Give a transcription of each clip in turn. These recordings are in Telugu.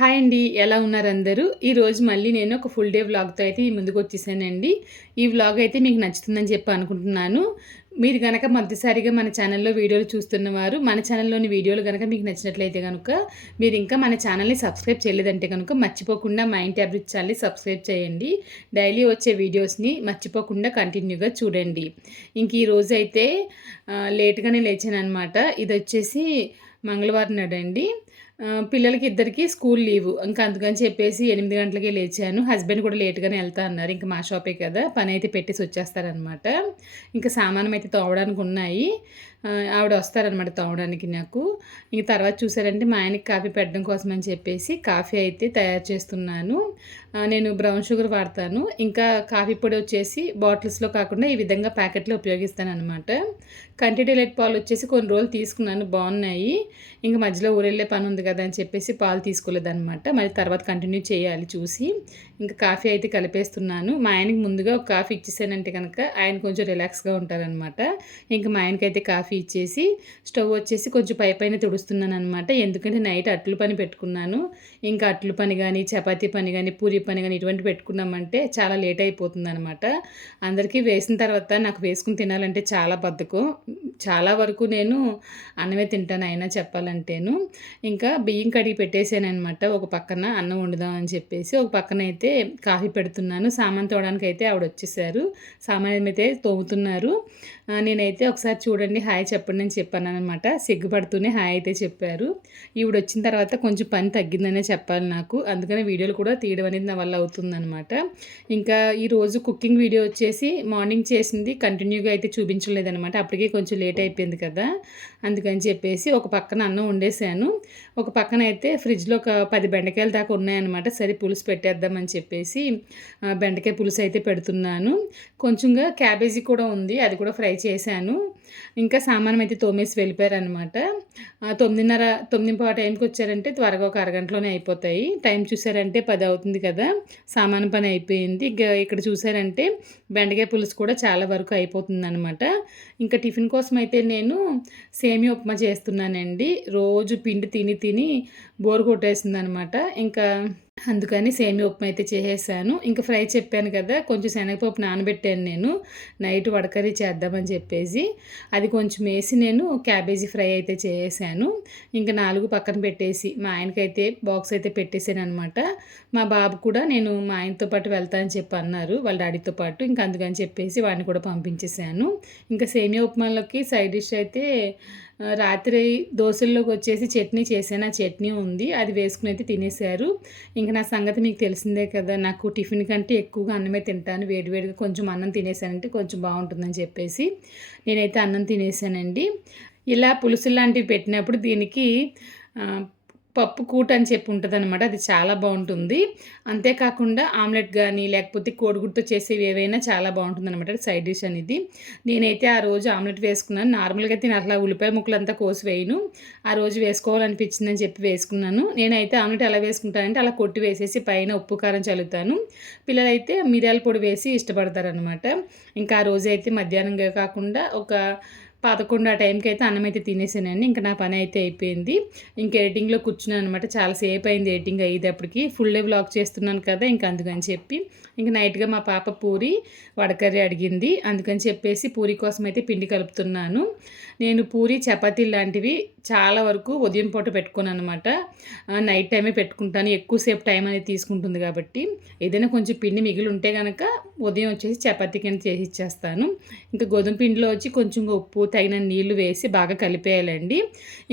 హాయ్ అండి ఎలా ఉన్నారు అందరూ? ఈరోజు మళ్ళీ నేను ఒక ఫుల్ డే వ్లాగ్తో అయితే ఈ ముందుకు వచ్చేసానండి. ఈ వ్లాగ్ అయితే మీకు నచ్చుతుందని చెప్పి అనుకుంటున్నాను. మీరు కనుక మొదటిసారిగా మన ఛానల్లో వీడియోలు చూస్తున్నవారు మన ఛానల్లోని వీడియోలు కనుక మీకు నచ్చినట్లయితే కనుక మీరు ఇంకా మన ఛానల్ని సబ్స్క్రైబ్ చేయలేదంటే కనుక మర్చిపోకుండా మైండ్ ట్యాబ్లెట్ ఛానల్ని సబ్స్క్రైబ్ చేయండి. డైలీ వచ్చే వీడియోస్ని మర్చిపోకుండా కంటిన్యూగా చూడండి. ఇంక ఈ రోజు అయితే లేట్గానే లేచాను అనమాట ఇది వచ్చేసి మంగళవారం నాడండి. పిల్లలకి ఇద్దరికి స్కూల్ లీవ్. ఇంకా అందుకని చెప్పేసి ఎనిమిది గంటలకే లేచాను. హస్బెండ్ కూడా లేట్గానే వెళ్తా అన్నారు. ఇంకా మా షాపే కదా. పని అయితే పెట్టేసి వచ్చేస్తారనమాట ఇంకా సామానం అయితే తోవడానికి ఉన్నాయి. ఆవిడ వస్తారనమాట తోమడానికి నాకు. ఇంక తర్వాత చూసారంటే మా ఆయనకి కాఫీ పెట్టడం కోసం అని చెప్పేసి కాఫీ అయితే తయారు చేస్తున్నాను. నేను బ్రౌన్ షుగర్ వాడతాను. ఇంకా కాఫీ పొడి వచ్చేసి బాటిల్స్లో కాకుండా ఈ విధంగా ప్యాకెట్లో ఉపయోగిస్తాను అనమాట కంటి డిలైట్ పాలు వచ్చేసి కొన్ని రోజులు తీసుకున్నాను బాగున్నాయి. ఇంకా మధ్యలో ఊరెళ్ళే పని ఉంది కదా అని చెప్పేసి పాలు తీసుకోలేదనమాట మళ్ళీ తర్వాత కంటిన్యూ చేయాలి చూసి. ఇంకా కాఫీ అయితే కలిపేస్తున్నాను. మా ఆయనకి ముందుగా ఒక కాఫీ ఇచ్చేసానంటే కనుక ఆయన కొంచెం రిలాక్స్గా ఉంటారనమాట ఇంకా మా ఆయనకైతే కాఫీ ఇచ్చేసి స్టవ్ వచ్చేసి కొంచెం పై పైన తుడుస్తున్నాను అనమాట ఎందుకంటే నైట్ అట్లు పని పెట్టుకున్నాను. ఇంకా అట్లు పని కానీ చపాతీ పని కానీ పూరి పని కానీ ఇటువంటి పెట్టుకున్నామంటే చాలా లేట్ అయిపోతుంది అనమాట అందరికీ వేసిన తర్వాత నాకు వేసుకుని తినాలంటే చాలా బద్దకు చాలా వరకు నేను అన్నమే తింటాను అయినా చెప్పాలంటేను. ఇంకా బియ్యం కడిగి పెట్టేసాను అనమాట ఒక పక్కన అన్నం వండుదాం అని చెప్పేసి ఒక పక్కన అయితే కాఫీ పెడుతున్నాను. సామాన్ తోవడానికి అయితే ఆవిడ వచ్చేసారు సామాన్ అయితే తోముతున్నారు నేనైతే ఒకసారి చూడండి హాయ్ చెప్పండి అని చెప్పాను అనమాట సిగ్గుపడుతూనే హాయ్ అయితే చెప్పారు. ఈవిడ వచ్చిన తర్వాత కొంచెం పని తగ్గిందనే చెప్పాలి నాకు. అందుకనే వీడియోలు కూడా తీయడం అనేది నా వల్ల అవుతుందనమాట ఇంకా ఈరోజు కుకింగ్ వీడియో వచ్చేసి మార్నింగ్ చేసింది. కంటిన్యూగా అయితే చూపించలేదనమాట అప్పటికే కొంచెం లేట్ అయిపోయింది కదా. అందుకని చెప్పేసి ఒక పక్కన అన్నం వండేసాను ఒక పక్కన అయితే ఫ్రిడ్జ్లో ఒక పది బెండకాయలు దాకా ఉన్నాయన్నమాట. సరే పులుసు పెట్టేద్దామని చెప్పేసి బెండకాయ పులుసు అయితే పెడుతున్నాను. కొంచెంగా క్యాబేజీ కూడా ఉంది. అది కూడా ఫ్రై చేశాను. ఇంకా సామానం అయితే తోమేసి వెళ్ళిపోయారనమాట తొమ్మిదిన్నర తొమ్మిది పావు టైంకి వచ్చారంటే త్వరగా ఒక అరగంటలోనే అయిపోతాయి. టైం చూసారంటే పది అవుతుంది కదా. సామాన్ పని అయిపోయింది. ఇంకా ఇక్కడ చూసారంటే బెండకాయ పులుసు కూడా చాలా వరకు అయిపోతుంది అనమాట ఇంకా టిఫిన్ కోసం అయితే నేను సేమియా ఉప్మా చేస్తున్నానండి. రోజు పిండి తిని తిని బోర్ కొట్టేసింది అనమాట ఇంకా అందుకని సేమి ఉప్మా అయితే చేసేసాను. ఇంకా ఫ్రై చెప్పాను కదా కొంచెం శనగపప్పు నానబెట్టాను నేను. నైట్ వడకరీ చేద్దామని చెప్పేసి. అది కొంచెం వేసి నేను క్యాబేజీ ఫ్రై అయితే చేసాను ఇంకా నాలుగు పక్కన పెట్టేసి మా ఆయనకైతే బాక్స్ అయితే పెట్టేసాను అనమాట మా బాబు కూడా నేను మా ఆయనతో పాటు వెళ్తా అని చెప్పి అన్నారు వాళ్ళ డాడీతో పాటు. ఇంకా అందుకని చెప్పేసి వాడిని కూడా పంపించేశాను ఇంకా సేమియా ఉప్మాలోకి సైడ్ డిష్ అయితే రాత్రి దోశల్లోకి వచ్చేసి చట్నీ చేసాను ఆ చట్నీ ఉంది. అది వేసుకుని అయితే తినేశారు. ఇంకా నా సంగతి మీకు తెలిసిందే కదా. నాకు టిఫిన్ కంటే ఎక్కువగా అన్నమే తింటాను. వేడివేడిగా కొంచెం అన్నం తినేసానంటే కొంచెం బాగుంటుందని చెప్పేసి నేనైతే అన్నం తినేసానండి ఇలా పులుసు లాంటివి పెట్టినప్పుడు దీనికి పప్పు కూట అని చెప్పి ఉంటుంది అనమాట అది చాలా బాగుంటుంది. అంతేకాకుండా ఆమ్లెట్ కానీ లేకపోతే కోడిగుడ్తో చేసేవి ఏవైనా చాలా బాగుంటుంది అనమాట సైడ్ డిష్ అనేది. నేనైతే ఆ రోజు ఆమ్లెట్ వేసుకున్నాను. నార్మల్గా అయితే అట్లా ఉల్లిపాయ ముక్కలు అంతా కోసి వేయను ఆ రోజు వేసుకోవాలనిపించిందని చెప్పి వేసుకున్నాను. నేనైతే ఆమ్లెట్ ఎలా వేసుకుంటానంటే అలా కొట్టి వేసేసి పైన ఉప్పు కారం చల్లుతాను. పిల్లలైతే మిరియాల పొడి వేసి ఇష్టపడతారనమాట ఇంకా ఆ రోజు అయితే మధ్యాహ్నంగా కాకుండా ఒక పదకొండు ఆ టైంకి అయితే అన్నం అయితే తినేసానండి. ఇంకా నా పని అయితే అయిపోయింది. ఇంకా ఎడిటింగ్లో కూర్చున్నాను అనమాట చాలాసేపు అయింది ఎడిటింగ్ అయ్యేటప్పటికి. ఫుల్ డే వ్లాగ్ చేస్తున్నాను కదా ఇంకా అందుకని చెప్పి. ఇంకా నైట్గా మా పాప పూరి వడకర్రీ అడిగింది. అందుకని చెప్పేసి పూరి కోసం అయితే పిండి కలుపుతున్నాను. నేను పూరి చపాతీ లాంటివి చాలా వరకు ఉదయం పూట పెట్టుకున్నాను అనమాట నైట్ టైమే పెట్టుకుంటాను. ఎక్కువసేపు టైం అనేది తీసుకుంటుంది కాబట్టి. ఏదైనా కొంచెం పిండి మిగిలి ఉంటే కనుక ఉదయం వచ్చేసి చపాతీ కింద చేసి ఇచ్చేస్తాను. ఇంకా గోధుమ పిండిలో వచ్చి కొంచెం ఉప్పు తగిన నీళ్ళు వేసి బాగా కలిపేయాలండి.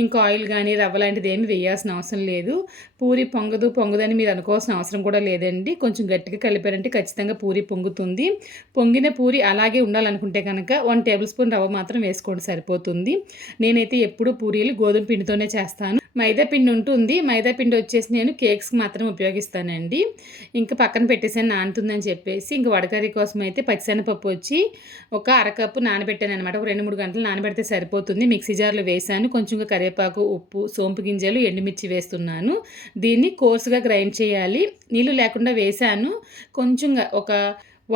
ఇంకా ఆయిల్ కానీ రవ్వ లాంటిది ఏమి వేయాల్సిన అవసరం లేదు. పూరి పొంగదు పొంగదని మీరు అనుకోవాల్సిన అవసరం కూడా లేదండి. కొంచెం గట్టిగా కలిపారంటే ఖచ్చితంగా పూరి పొంగుతుంది. పొంగిన పూరి అలాగే ఉండాలనుకుంటే కనుక వన్ టేబుల్ స్పూన్ రవ్వ మాత్రం వేసుకోండి సరిపోతుంది. నేనైతే ఎప్పుడు పూరీలు గోధుమ పిండితోనే చేస్తాను. మైదా పిండి ఉంటుంది. మైదా పిండి వచ్చేసి నేను కేక్స్కి మాత్రం ఉపయోగిస్తానండి. ఇంకా పక్కన పెట్టేసాను నానుతుందని చెప్పేసి ఇంకా వడకర్రీ కోసం అయితే పచ్చిశనగపప్పు వచ్చి ఒక అరకప్పు నానబెట్టాను అనమాట ఒక రెండు మూడు గంటలు నానబెడితే సరిపోతుంది. మిక్సీ జార్లో వేసాను కొంచెం కరివేపాకు ఉప్పు సోంపు గింజలు ఎండుమిర్చి వేస్తున్నాను. దీన్ని కోర్సుగా గ్రైండ్ చేయాలి. నీళ్ళు లేకుండా వేసాను కొంచెంగా ఒక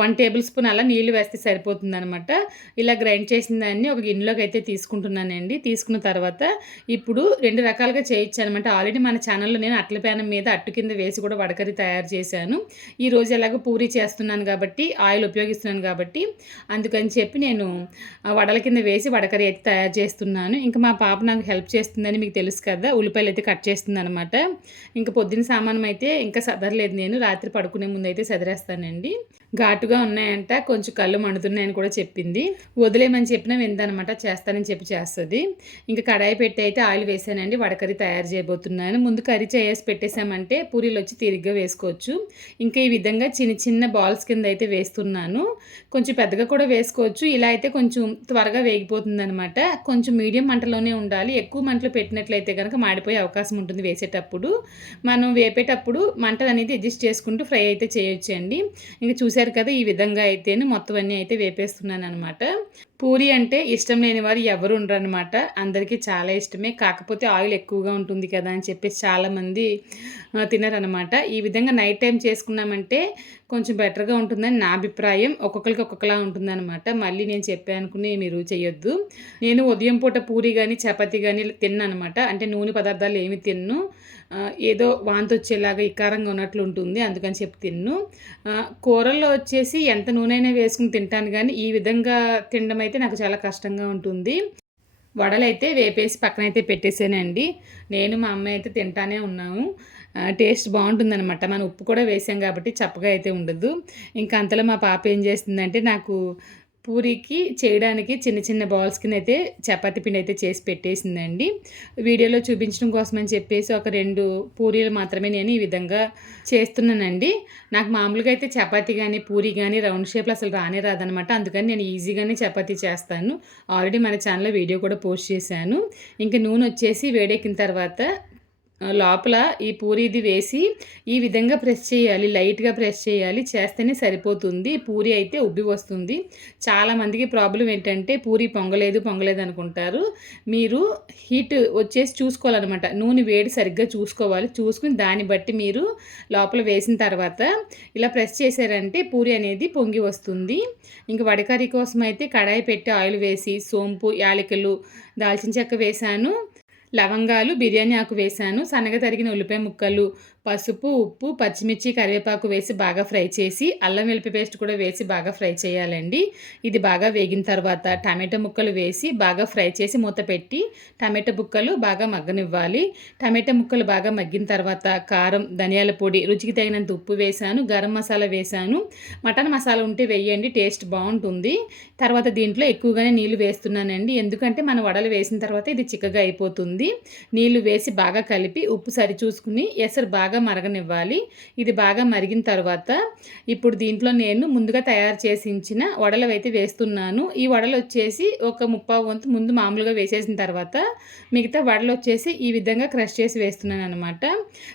వన్ టేబుల్ స్పూన్ అలా నీళ్ళు వేస్తే సరిపోతుంది అనమాట ఇలా గ్రైండ్ చేసిన దాన్ని ఒక గిన్నెలోకి అయితే తీసుకుంటున్నానండి. తీసుకున్న తర్వాత ఇప్పుడు రెండు రకాలుగా చేయొచ్చు అనమాట ఆల్రెడీ మన ఛానల్లో నేను అట్ల పేనం మీద అట్టు కింద వేసి కూడా వడకరి తయారు చేశాను. ఈరోజు ఎలాగో పూరి చేస్తున్నాను కాబట్టి ఆయిల్ ఉపయోగిస్తున్నాను కాబట్టి అందుకని చెప్పి నేను వడల కింద వేసి వడకరి అయితే తయారు చేస్తున్నాను. ఇంకా మా పాప నాకు హెల్ప్ చేస్తుందని మీకు తెలుసు కదా ఉల్లిపాయలు అయితే కట్ చేస్తుంది అనమాట ఇంకా పొద్దున్న సామానం అయితే ఇంకా సదరలేదు. నేను రాత్రి పడుకునే ముందు అయితే సదిరేస్తానండి. ఘాటుగా ఉన్నాయంట. కొంచెం కళ్ళు మండుతున్నాయని కూడా చెప్పింది. వదిలేమని చెప్పినా విందనమాట చేస్తానని చెప్పి చేస్తుంది. ఇంకా కడాయి పెట్టి అయితే ఆయిల్ వేసానండి. వడకర్రీ తయారు చేయబోతున్నాను. ముందు కర్రీ చేసి పెట్టేసామంటే పూరీలు వచ్చి తిరిగ్గా వేసుకోవచ్చు. ఇంకా ఈ విధంగా చిన్న చిన్న బాల్స్ కింద అయితే వేస్తున్నాను. కొంచెం పెద్దగా కూడా వేసుకోవచ్చు. ఇలా అయితే కొంచెం త్వరగా వేగిపోతుంది అనమాట కొంచెం మీడియం మంటలోనే ఉండాలి. ఎక్కువ మంటలు పెట్టినట్లయితే కనుక మాడిపోయే అవకాశం ఉంటుంది వేసేటప్పుడు. మనం వేపేటప్పుడు మంట అనేది అడ్జస్ట్ చేసుకుంటూ ఫ్రై అయితే చేయొచ్చండి. ఇంకా చూసే చూశారు కదా ఈ విధంగా అయితేనే మొత్తం అన్నీ అయితే వేపేస్తున్నాను అనమాట పూరి అంటే ఇష్టం లేని వారు ఎవరు ఉండరు అనమాట అందరికీ చాలా ఇష్టమే. కాకపోతే ఆయిల్ ఎక్కువగా ఉంటుంది కదా అని చెప్పేసి చాలామంది తినరనమాట ఈ విధంగా నైట్ టైం చేసుకున్నామంటే కొంచెం బెటర్గా ఉంటుందని నా అభిప్రాయం. ఒక్కొక్కరికి ఒక్కొక్కలా ఉంటుందన్నమాట. మళ్ళీ నేను చెప్పాను అనుకుని మీరు చేయొద్దు. నేను ఉదయం పూట పూరి కానీ చపాతి కానీ తిన్నానమాట అనమాట అంటే నూనె పదార్థాలు ఏమి తిన్ను. ఏదో వాంతి వచ్చేలాగా ఇకారంగా ఉన్నట్లు ఉంటుంది. అందుకని చెప్పి తిన్ను. కూరల్లో వచ్చేసి ఎంత నూనె అయినా వేసుకుని తింటాను కానీ ఈ విధంగా తినడం అయితే నాకు చాలా కష్టంగా ఉంటుంది. వడలైతే వేపేసి పక్కనైతే పెట్టేసానండి. నేను మా అమ్మాయి అయితే తింటానే ఉన్నాము. టేస్ట్ బాగుంటుందన్నమాట. మనం ఉప్పు కూడా వేసాం కాబట్టి చప్పగా అయితే ఉండదు. ఇంకా అంతలో మా పాప ఏం చేస్తుందంటే నాకు పూరికి చేయడానికి చిన్న చిన్న బాల్స్ కింద అయితే చపాతి పిండి అయితే చేసి పెట్టేసిందండి. వీడియోలో చూపించడం కోసం అని చెప్పేసి ఒక రెండు పూరీలు మాత్రమే నేను ఈ విధంగా చేస్తున్నానండి. నాకు మామూలుగా అయితే చపాతి కానీ పూరి కానీ రౌండ్ షేప్లో అసలు రానే రాదనమాట అందుకని నేను ఈజీగానే చపాతీ చేస్తాను. ఆల్రెడీ మన ఛానల్లో వీడియో కూడా పోస్ట్ చేశాను. ఇంకా నూనె వచ్చేసి వేడెక్కిన తర్వాత లోపల ఈ పూరీది వేసి ఈ విధంగా ప్రెస్ చేయాలి లైట్గా ప్రెస్ చేయాలి చేస్తేనే సరిపోతుంది. పూరి అయితే ఉబ్బి వస్తుంది. చాలామందికి ప్రాబ్లం ఏంటంటే పూరి పొంగలేదు పొంగలేదు అనుకుంటారు. మీరు హీట్ వచ్చేసి చూసుకోవాలన్నమాట. నూనె వేడి సరిగ్గా చూసుకోవాలి. చూసుకుని దాన్ని బట్టి మీరు లోపల వేసిన తర్వాత ఇలా ప్రెస్ చేశారంటే పూరి అనేది పొంగి వస్తుంది. ఇంక వడకర్రీ కోసం అయితే కడాయి పెట్టి ఆయిల్ వేసి సోంపు యాలకులు దాల్చిన చెక్క వేశాను లవంగాలు బిర్యానీ ఆకు వేశాను. సన్నగా తరిగిన ఉల్లిపాయ ముక్కలు పసుపు ఉప్పు పచ్చిమిర్చి కరివేపాకు వేసి బాగా ఫ్రై చేసి అల్లం వెల్లిపి పేస్ట్ కూడా వేసి బాగా ఫ్రై చేయాలండి. ఇది బాగా వేగిన తర్వాత టమాటో ముక్కలు వేసి బాగా ఫ్రై చేసి మూత పెట్టి టమాటో ముక్కలు బాగా మగ్గనివ్వాలి. టమాటో ముక్కలు బాగా మగ్గిన తర్వాత కారం ధనియాల పొడి రుచికి తగినంత ఉప్పు వేశాను గరం మసాలా వేశాను మటన్ మసాలా ఉంటే వేయండి టేస్ట్ బాగుంటుంది. తర్వాత దీంట్లో ఎక్కువగానే నీళ్ళు వేస్తున్నానండి. ఎందుకంటే మనం వడలు వేసిన తర్వాత ఇది చిక్కగా అయిపోతుంది. నీళ్ళు వేసి బాగా కలిపి ఉప్పు సరి చూసుకుని ఎసరు బాగా బాగా మరగనివ్వాలి. ఇది బాగా మరిగిన తర్వాత ఇప్పుడు దీంట్లో నేను ముందుగా తయారు చేసించిన వడలు అయితే వేస్తున్నాను. ఈ వడలు వచ్చేసి ఒక ముప్పావు వంతు ముందు మామూలుగా వేసేసిన తర్వాత మిగతా వడలు వచ్చేసి ఈ విధంగా క్రష్ చేసి వేస్తున్నాను అనమాట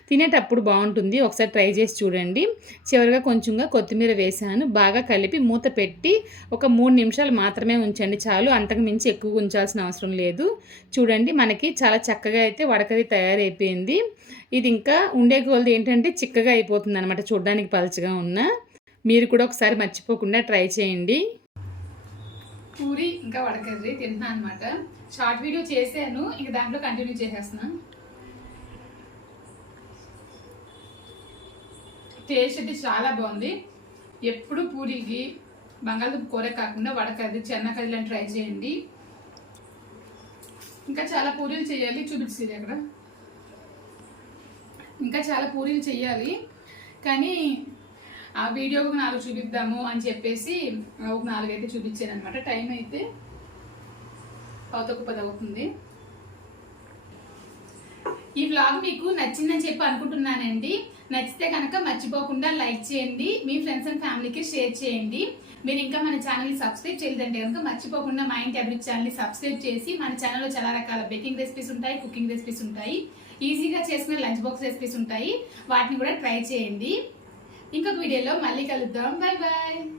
తినేటప్పుడు బాగుంటుంది. ఒకసారి ట్రై చేసి చూడండి. చివరిగా కొంచెంగా కొత్తిమీర వేసాను. బాగా కలిపి మూత పెట్టి ఒక మూడు నిమిషాలు మాత్రమే ఉంచండి చాలు. అంతకు మించి ఎక్కువ ఉంచాల్సిన అవసరం లేదు. చూడండి మనకి చాలా చక్కగా అయితే వడకది తయారైపోయింది. ఇది ఇంకా ఉండే కొలది ఏంటంటే చిక్కగా అయిపోతుంది అనమాట చూడడానికి పలచగా ఉన్న. మీరు కూడా ఒకసారి మర్చిపోకుండా ట్రై చేయండి. పూరి ఇంకా వడకర్రీ తింటున్నాను అనమాట షార్ట్ వీడియో చేశాను ఇంకా దాంట్లో కంటిన్యూ చేసేస్తున్నా. టేస్ట్ అయితే చాలా బాగుంది. ఎప్పుడు పూరికి బంగాళదుంప కూర కాకుండా వడకర్రీ చెన్నకర్రీలను ట్రై చేయండి. ఇంకా చాలా పూరీలు చేయాలి చూపించింది అక్కడ. ఇంకా చాలా పూరీలు చెయ్యాలి. కానీ ఆ వీడియో ఒక నాలుగు చూపిద్దాము అని చెప్పేసి ఒక నాలుగు అయితే చూపించాను అనమాట టైం అయితే పదొక పది అవుతుంది ఈ వ్లాగ్ మీకు నచ్చిందని చెప్పి అనుకుంటున్నానండి. నచ్చితే కనుక మర్చిపోకుండా లైక్ చేయండి మీ ఫ్రెండ్స్ అండ్ ఫ్యామిలీకి షేర్ చేయండి. మీరు ఇంకా మన ఛానల్ని సబ్స్క్రైబ్ చేయలేదంటే కనుక మర్చిపోకుండా మా ఇంటి అభివృద్ధి ఛానల్ని సబ్స్క్రైబ్ చేసి మన ఛానల్లో చాలా రకాల బేకింగ్ రెసిపీస్ ఉంటాయి కుకింగ్ రెసిపీస్ ఉంటాయి. ఈజీగా చేసుకునే లంచ్ బాక్స్ రెసిపీస్ ఉంటాయి. వాటిని కూడా ట్రై చేయండి. ఇంకొక వీడియోలో మళ్ళీ కలుద్దాం. Bye bye